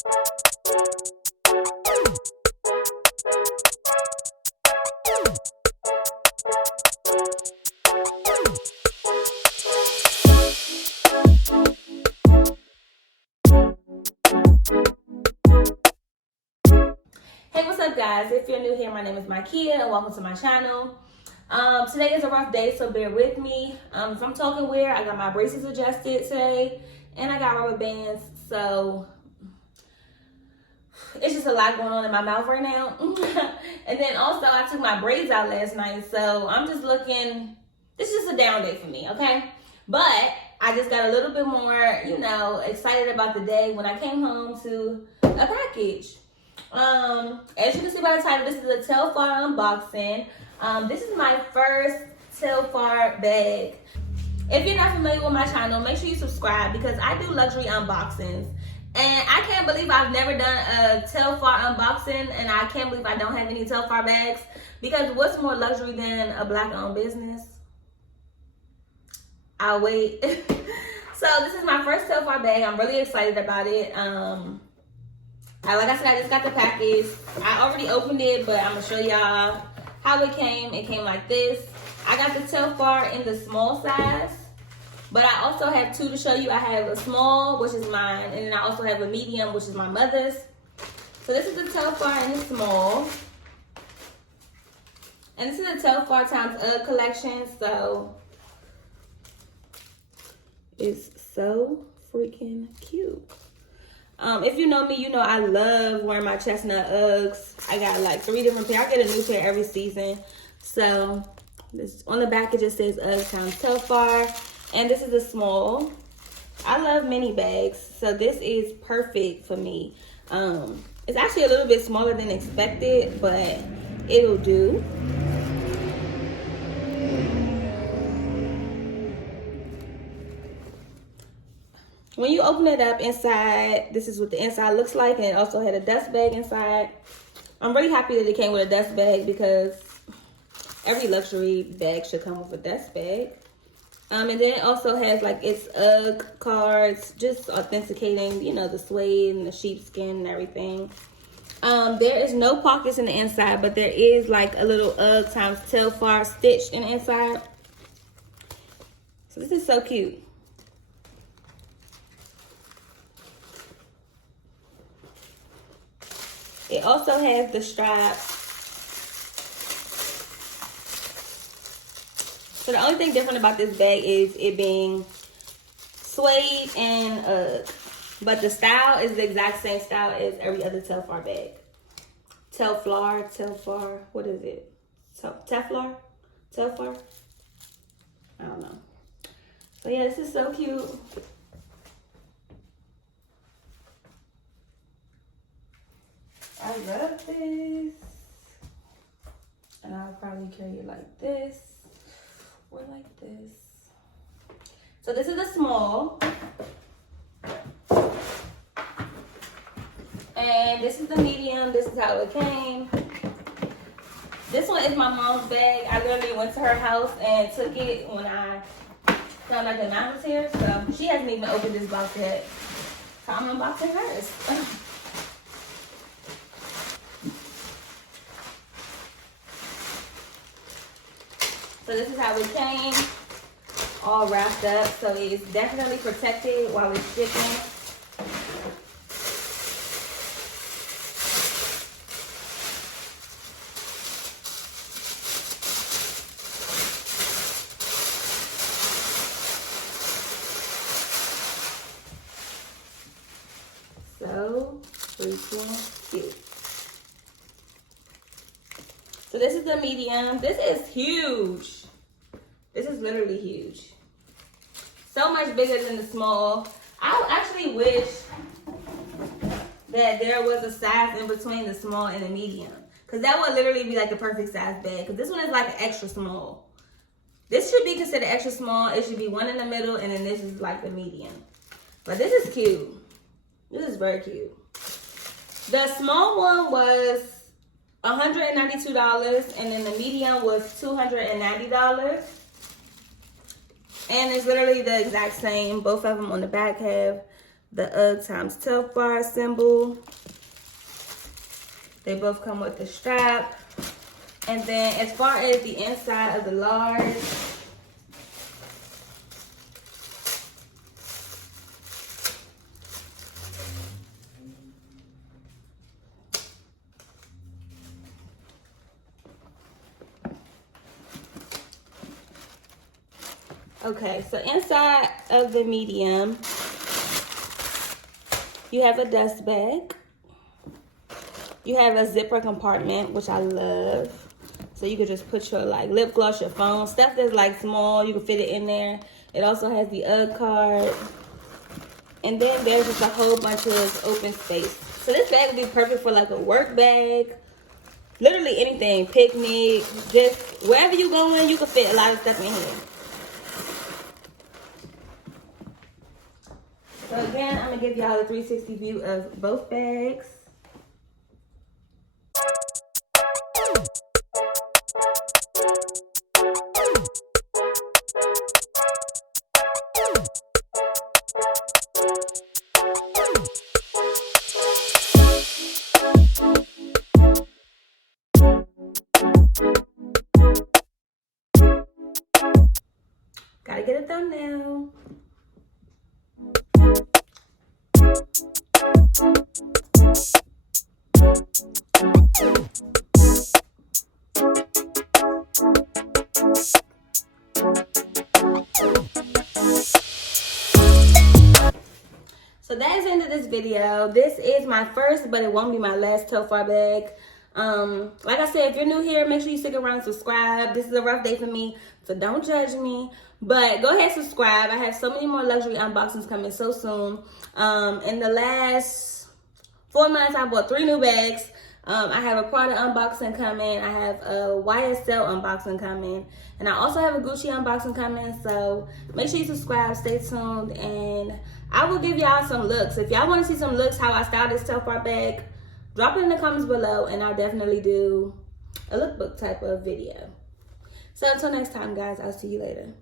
Hey, what's up guys? If you're new here, my name is Mykia and welcome to my channel. Today is a rough day, so bear with me. If I'm talking weird, I got my braces adjusted today and I got rubber bands, so it's just a lot going on in my mouth right now. And then also I took my braids out last night, so I'm just looking, this is just a down day for me, okay? But I just got a little bit more, excited about the day when I came home to a package. As you can see by the title, this is a Telfar unboxing. This is my first Telfar bag. If you're not familiar with my channel, make sure you subscribe because I do luxury unboxings. And I can't believe I've never done a Telfar unboxing, and I can't believe I don't have any Telfar bags, because what's more luxury than a black-owned business? I'll wait. So this is my first Telfar bag. I'm really excited about it. Like I said, I just got the package. I already opened it, but I'm gonna show y'all how it came. It came like this. I got the Telfar in the small size, but I also have two to show you. I have a small, which is mine, and then I also have a medium, which is my mother's. So this is the Telfar in the small. And this is the Telfar times UGG collection, so it's so freaking cute. If you know me, you know I love wearing my chestnut Uggs. I got like 3 different pairs. I get a new pair every season. So this on the back it just says Uggs times Telfar. And this is a small. I love mini bags, so this is perfect for me. It's actually a little bit smaller than expected, but it'll do. When you open it up inside, this is what the inside looks like, and it also had a dust bag inside. I'm really happy that it came with a dust bag because every luxury bag should come with a dust bag. And then it also has like its UGG cards, just authenticating, the suede and the sheepskin and everything. There is no pockets in the inside, but there is like a little UGG times Telfar stitched in the inside. So this is so cute. It also has the straps. So the only thing different about this bag is it being suede and UGG. But the style is the exact same style as every other Telfar bag. Telfar, what is it? Telfar? I don't know. So yeah, this is so cute. I love this. And I'll probably carry it like this or like this. So this is a small. And this is the medium. This is how it came. This one is my mom's bag. I literally went to her house and took it when I found out that mine was here. So she hasn't even opened this box yet. So I'm unboxing hers. So this is how it came, all wrapped up. So it's definitely protected while it's shipping. So freaking cute. So this is the medium. This is huge. This is literally huge. So much bigger than the small. I actually wish that there was a size in between the small and the medium, because that would literally be like the perfect size bag, because this one is like an extra small. This should be considered extra small. It should be one in the middle, and then this is like the medium. But this is cute. This is very cute. The small one was $192, and then the medium was $290. And it's literally the exact same. Both of them on the back have the UGG times Telfar symbol. They both come with the strap. And then as far as the inside of the large, okay, so inside of the medium, you have a dust bag. You have a zipper compartment, which I love. So you could just put your like lip gloss, your phone, stuff that's like small, you can fit it in there. It also has the UGG card. And then there's just a whole bunch of open space. So this bag would be perfect for like a work bag. Literally anything, picnic, just wherever you going, you can fit a lot of stuff in here. So again, I'm gonna give y'all a 360 view of both bags. Gotta get a thumbnail. So that is the end of this video. This is my first, but it won't be my last Telfar bag. Like I said, if you're new here, make sure you stick around and subscribe. This is a rough day for me, so don't judge me. But go ahead, subscribe. I have so many more luxury unboxings coming so soon. In the last 4 months, I bought 3 new bags. I have a Prada unboxing coming. I have a YSL unboxing coming. And I also have a Gucci unboxing coming. So make sure you subscribe, stay tuned, and I will give y'all some looks. If y'all want to see some looks, how I styled this Telfar bag, drop it in the comments below, and I'll definitely do a lookbook type of video. So until next time, guys, I'll see you later.